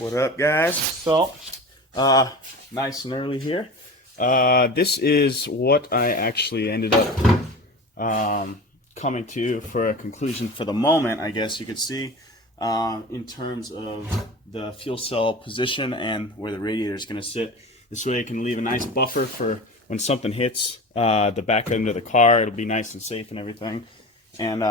What up, guys? So, nice and early here. This is what I actually ended up coming to for a conclusion for the moment, I guess you could see, in terms of the fuel cell position and where the radiator is going to sit. This way it can leave a nice buffer for when something hits the back end of the car. It'll be nice and safe and everything. And,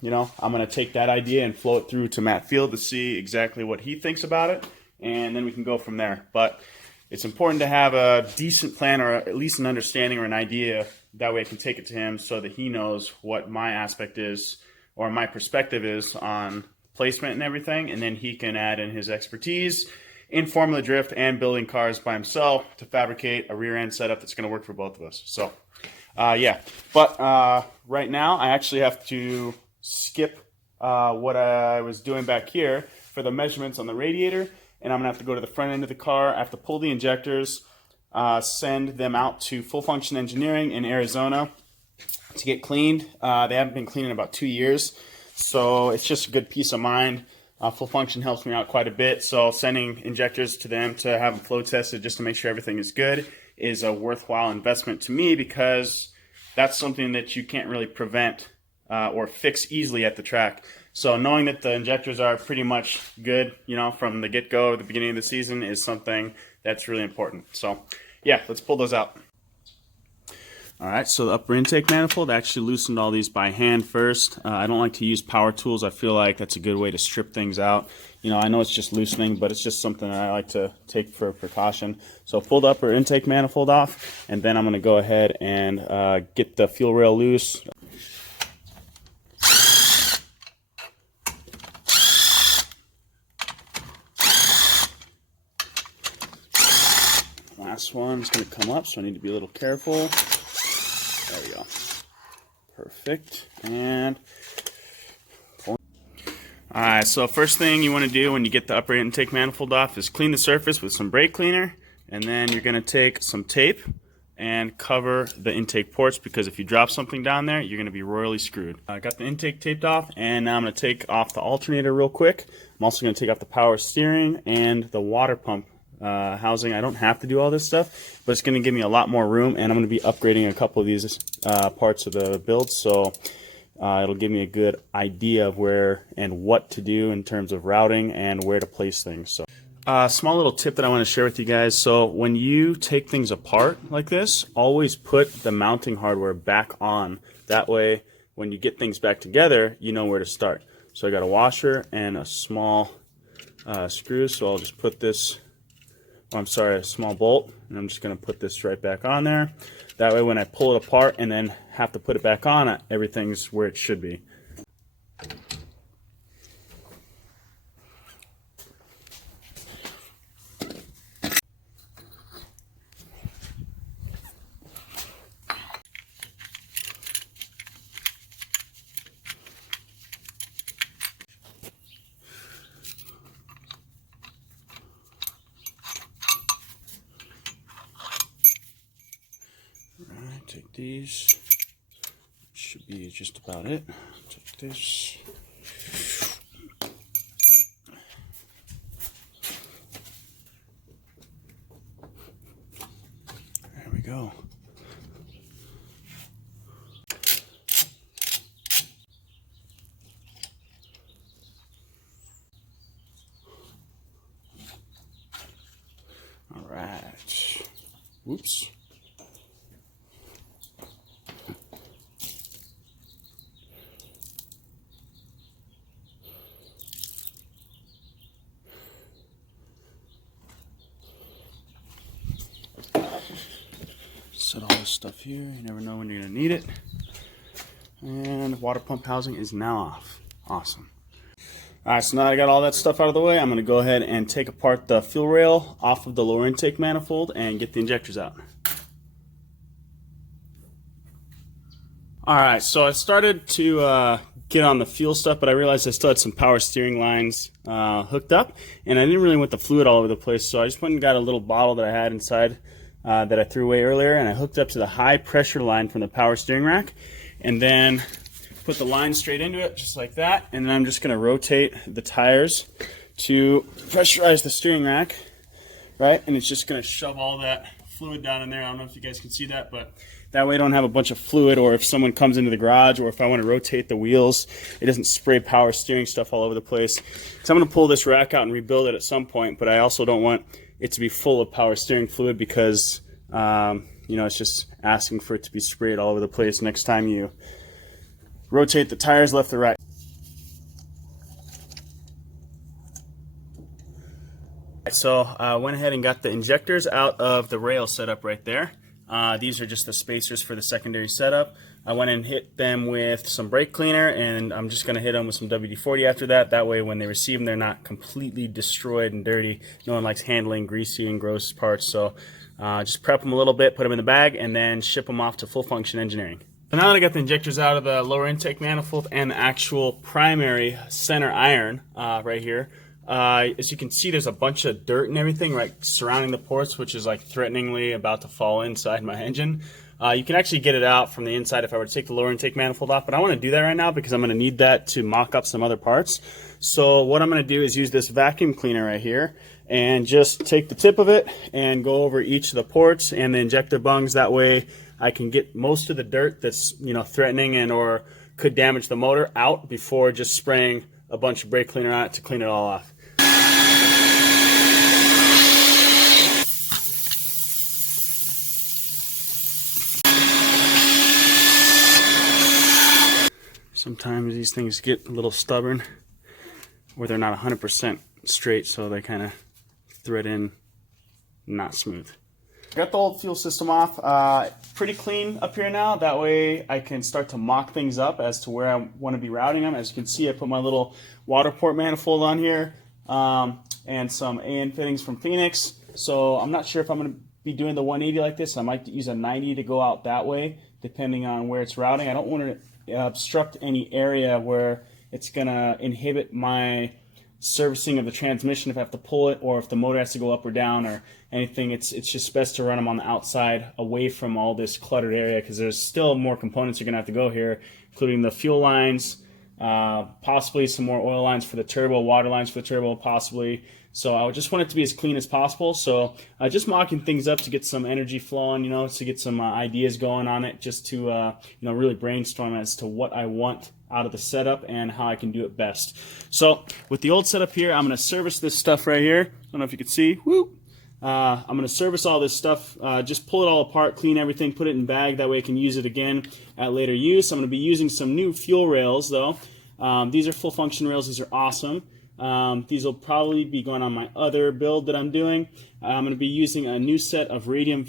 you know, I'm going to take that idea and flow it through to Matt Field to see exactly what he thinks about it, and then we can go from there. But it's important to have a decent plan, or at least an understanding or an idea. That way I can take it to him so that he knows what my aspect is, or my perspective is on placement and everything, and then he can add in his expertise in Formula Drift and building cars by himself to fabricate a rear end setup that's going to work for both of us. So yeah, but right now I actually have to skip what I was doing back here for the measurements on the radiator, and I'm gonna have to go to the front end of the car. I have to pull the injectors, send them out to Full Function Engineering in Arizona to get cleaned. They haven't been cleaned in about 2 years, so it's just a good peace of mind. Full Function helps me out quite a bit, so sending injectors to them to have them flow tested just to make sure everything is good is a worthwhile investment to me, because that's something that you can't really prevent or fix easily at the track. So knowing that the injectors are pretty much good, you know, from the get-go at the beginning of the season is something that's really important. So yeah, let's pull those out. All right, so the upper intake manifold, I actually loosened all these by hand first. I don't like to use power tools. I feel like that's a good way to strip things out. You know, I know it's just loosening, but it's just something that I like to take for precaution. So pull the upper intake manifold off, and then I'm going to go ahead and get the fuel rail loose. Last one's going to come up, so I need to be a little careful. There we go. Perfect. And alright, so first thing you want to do when you get the upper intake manifold off is clean the surface with some brake cleaner, and then you're going to take some tape and cover the intake ports, because if you drop something down there, you're going to be royally screwed. I got the intake taped off, and now I'm going to take off the alternator real quick. I'm also going to take off the power steering and the water pump housing. I don't have to do all this stuff, but it's going to give me a lot more room, and I'm going to be upgrading a couple of these parts of the build, so it'll give me a good idea of where and what to do in terms of routing and where to place things. So small little tip that I want to share with you guys. So when you take things apart like this, always put the mounting hardware back on. That way when you get things back together, you know where to start. So I got a washer and a small screw, so I'll just put this, a small bolt, and I'm just going to put this right back on there. That way when I pull it apart and then have to put it back on, everything's where it should be. Take these, should be just about it. Take this. There we go. All right. Whoops. Set all this stuff here. You never know when you're going to need it. And water pump housing is now off. Awesome. Alright, so now I got all that stuff out of the way, I'm going to go ahead and take apart the fuel rail off of the lower intake manifold and get the injectors out. Alright, so I started to get on the fuel stuff, but I realized I still had some power steering lines hooked up, and I didn't really want the fluid all over the place, so I just went and got a little bottle that I had inside that I threw away earlier, and I hooked up to the high pressure line from the power steering rack, and then put the line straight into it just like that, and then I'm just going to rotate the tires to pressurize the steering rack, right? And it's just going to shove all that fluid down in there. I don't know if you guys can see that, but that way I don't have a bunch of fluid, or if someone comes into the garage, or if I want to rotate the wheels, it doesn't spray power steering stuff all over the place. So I'm going to pull this rack out and rebuild it at some point, but I also don't want it to be full of power steering fluid because, you know, it's just asking for it to be sprayed all over the place next time you rotate the tires left or right. So I went ahead and got the injectors out of the rail setup right there. These are just the spacers for the secondary setup. I went and hit them with some brake cleaner, and I'm just going to hit them with some WD-40 after that. That way when they receive them, they're not completely destroyed and dirty. No one likes handling greasy and gross parts, so just prep them a little bit, put them in the bag, and then ship them off to Full Function Engineering. So now that I got the injectors out of the lower intake manifold and the actual primary center iron right here, as you can see, there's a bunch of dirt and everything right surrounding the ports, which is like threateningly about to fall inside my engine. You can actually get it out from the inside if I were to take the lower intake manifold off, but I want to do that right now because I'm going to need that to mock up some other parts. So what I'm going to do is use this vacuum cleaner right here and just take the tip of it and go over each of the ports and the injector bungs. That way I can get most of the dirt that's, you know, threatening and or could damage the motor out before just spraying a bunch of brake cleaner on it to clean it all off. Sometimes these things get a little stubborn, or they're not 100% straight, so they kind of thread in not smooth. Got the old fuel system off. Pretty clean up here now. That way I can start to mock things up as to where I want to be routing them. As you can see, I put my little water port manifold on here and some AN fittings from Phoenix. So I'm not sure if I'm going to be doing the 180 like this. I might use a 90 to go out that way, depending on where it's routing. I don't want to obstruct any area where it's going to inhibit my servicing of the transmission if I have to pull it, or if the motor has to go up or down or anything. It's just best to run them on the outside away from all this cluttered area, because there's still more components you're going to have to go here, including the fuel lines, possibly some more oil lines for the turbo, water lines for the turbo possibly. So I just want it to be as clean as possible. So just mocking things up to get some energy flowing, you know, to get some ideas going on it, just to you know, really brainstorm as to what I want out of the setup and how I can do it best. So with the old setup here, I'm going to service this stuff right here. I don't know if you can see. Woo! I'm going to service all this stuff, just pull it all apart, clean everything, put it in bag. That way I can use it again at later use. I'm going to be using some new fuel rails though. These are full function rails. These are awesome. These will probably be going on my other build that I'm doing. I'm going to be using a new set of Radium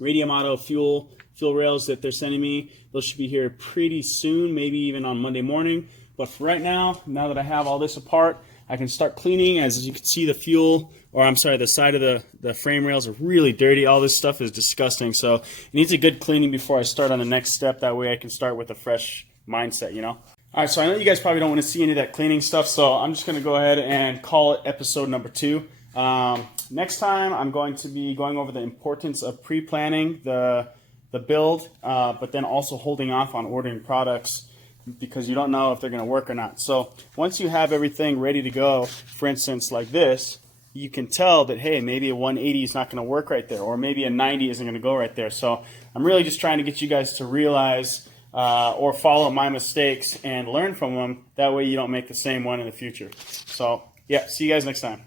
Auto fuel rails that they're sending me. Those should be here pretty soon, maybe even on Monday morning. But for right now that I have all this apart, I can start cleaning. As you can see, the the side of the frame rails are really dirty. All this stuff is disgusting. So it needs a good cleaning before I start on the next step. That way I can start with a fresh mindset, you know. All right, so I know you guys probably don't want to see any of that cleaning stuff, so I'm just going to go ahead and call it episode number 2. Next time, I'm going to be going over the importance of pre-planning the build, but then also holding off on ordering products because you don't know if they're going to work or not. So once you have everything ready to go, for instance, like this, you can tell that, hey, maybe a 180 is not going to work right there, or maybe a 90 isn't going to go right there. So I'm really just trying to get you guys to realize or follow my mistakes and learn from them. That way you don't make the same one in the future. So yeah, see you guys next time.